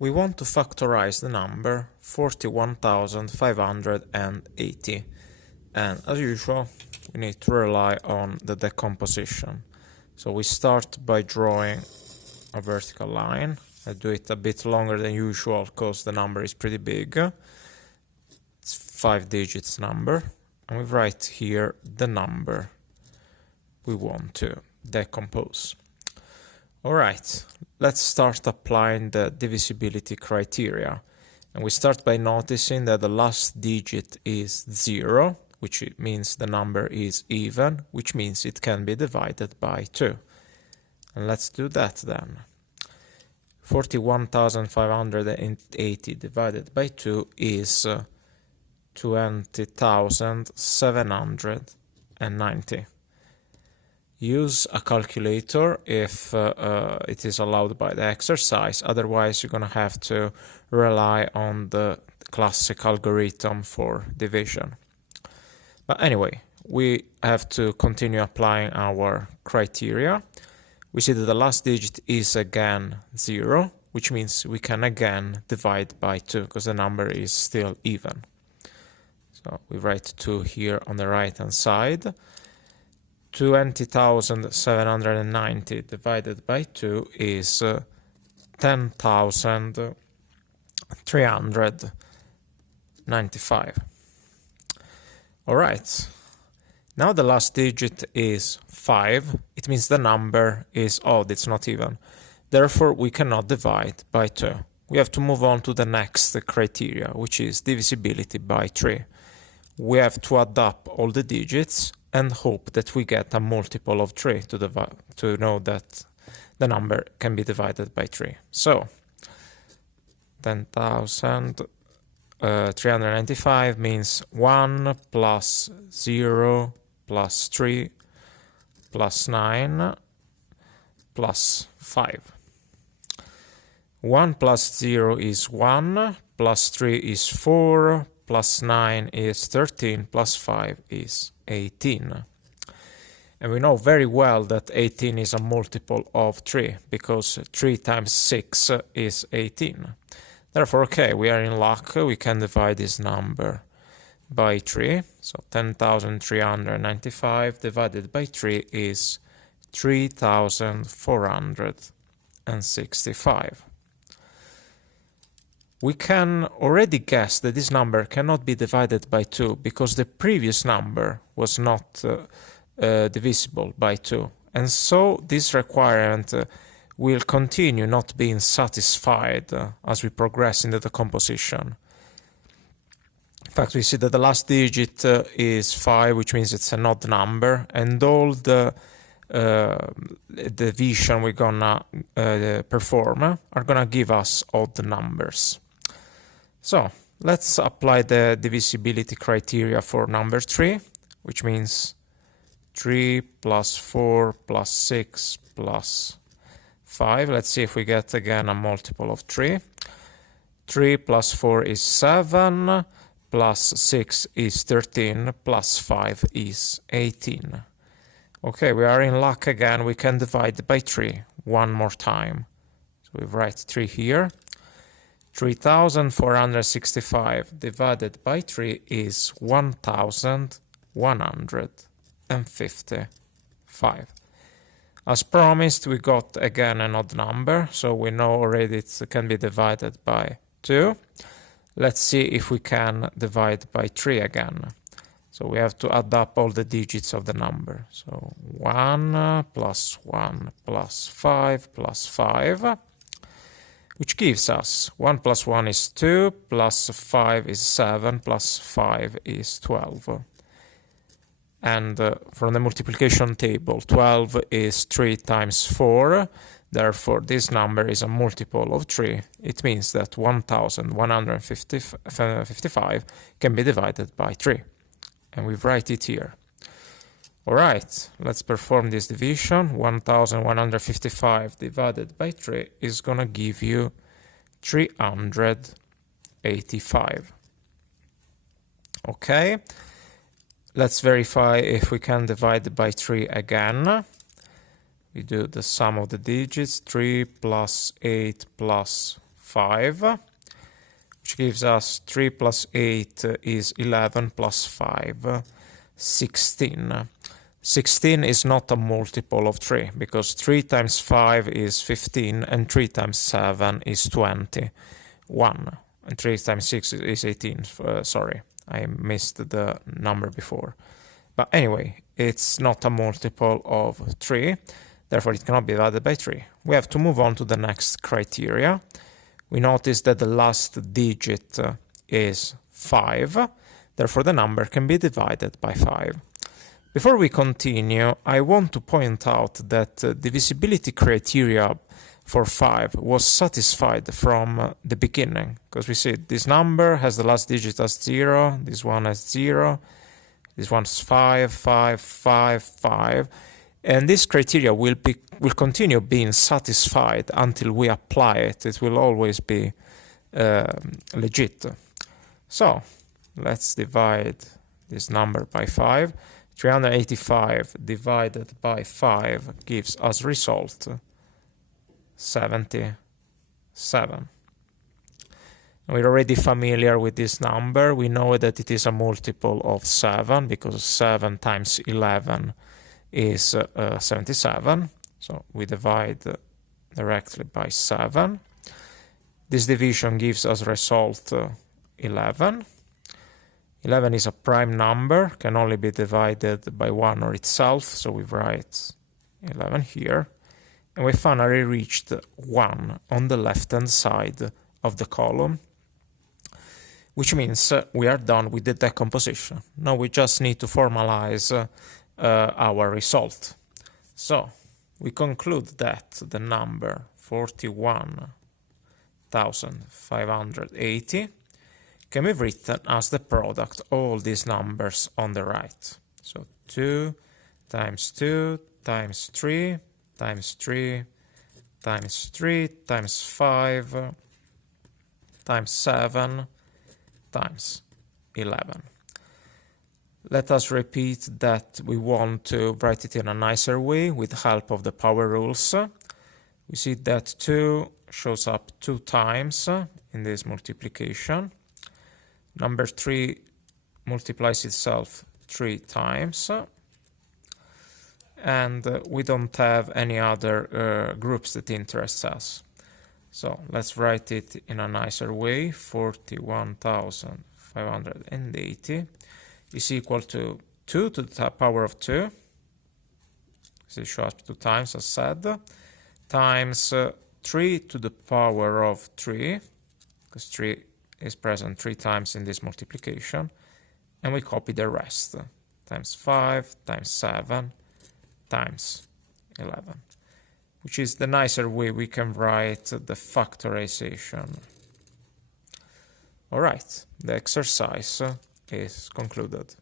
We want to factorize the number 41,580, and as usual we need to rely on the decomposition. So we start by drawing a vertical line. I do it a bit longer than usual because the number is pretty big. It's 5 digits number, and we write here the number we want to decompose. Alright, let's start applying the divisibility criteria. And we start by noticing that the last digit is 0, which means the number is even, which means it can be divided by 2. And let's do that then. 41,580 divided by 2 is 20,790. Use a calculator if it is allowed by the exercise, otherwise you're going to have to rely on the classic algorithm for division. But anyway, we have to continue applying our criteria. We see that the last digit is again 0, which means we can again divide by 2 because the number is still even. So we write 2 here on the right hand side. 20,790 divided by 2 is 10,395. Alright, now the last digit is 5. It means the number is odd, it's not even. Therefore, we cannot divide by 2. We have to move on to the next criteria, which is divisibility by 3. We have to add up all the digits and hope that we get a multiple of 3 to know that the number can be divided by 3. So 10,395 means 1 plus 0 plus 3 plus 9 plus 5. 1 plus 0 is 1, plus 3 is 4, plus 9 is 13, plus 5 is 18. And we know very well that 18 is a multiple of 3, because 3 times 6 is 18. Therefore, okay, we are in luck, we can divide this number by 3. So 10,395 divided by 3 is 3,465. We can already guess that this number cannot be divided by 2 because the previous number was not divisible by 2. And so this requirement will continue not being satisfied as we progress in the decomposition. In fact, we see that the last digit is 5, which means it's an odd number, and all the division we're gonna perform are gonna give us odd numbers. So let's apply the divisibility criteria for number 3, which means 3 plus 4 plus 6 plus 5. Let's see if we get again a multiple of 3. 3 plus 4 is 7, plus 6 is 13, plus 5 is 18. Okay, we are in luck again. We can divide by 3 one more time. So we write 3 here. 3,465 divided by 3 is 1,155. As promised, we got again an odd number, so we know already it can be divided by 2. Let's see if we can divide by 3 again. So we have to add up all the digits of the number. So 1 plus 1 plus 5 plus 5. Which gives us 1 plus 1 is 2, plus 5 is 7, plus 5 is 12. And from the multiplication table, 12 is 3 times 4, therefore this number is a multiple of 3. It means that 1,155 can be divided by 3. And we write it here. Alright, let's perform this division. 1,155 divided by 3 is gonna give you 385. Okay, let's verify if we can divide by 3 again. We do the sum of the digits, 3 plus 8 plus 5, which gives us 3 plus 8 is 11 plus 5, 16. 16 is not a multiple of 3, because 3 times 5 is 15, and 3 times 7 is 21, and 3 times 6 is 18. Sorry, I missed the number before. But anyway, it's not a multiple of 3, therefore it cannot be divided by 3. We have to move on to the next criteria. We notice that the last digit is 5, therefore the number can be divided by 5. Before we continue, I want to point out that the divisibility criteria for 5 was satisfied from the beginning, because we see this number has the last digit as 0, this one has 0, this one's 5, 5, 5, 5, and this criteria will continue being satisfied until we apply it. It will always be legit. So let's divide this number by 5. 385 divided by 5 gives us result 77. We're already familiar with this number. We know that it is a multiple of 7, because 7 times 11 is 77. So we divide directly by 7. This division gives us result 11. 11 is a prime number, can only be divided by 1 or itself, so we write 11 here. And we finally reached 1 on the left-hand side of the column, which means we are done with the decomposition. Now we just need to formalize our result. So we conclude that the number 41,580 can be written as the product of all these numbers on the right. So 2 times 2 times 3 times 3 times 3 times 5 times 7 times 11. Let us repeat that we want to write it in a nicer way with the help of the power rules. We see that 2 shows up 2 times in this multiplication. Number 3 multiplies itself 3 times. And we don't have any other groups that interest us. So let's write it in a nicer way. 41,580 is equal to 2 to the power of 2. So it shows up 2 times, as said, times 3 to the power of 3, because 3 is present 3 times in this multiplication, and we copy the rest, times 5 times 7 times 11, which is the nicer way we can write the factorization. All right, the exercise is concluded.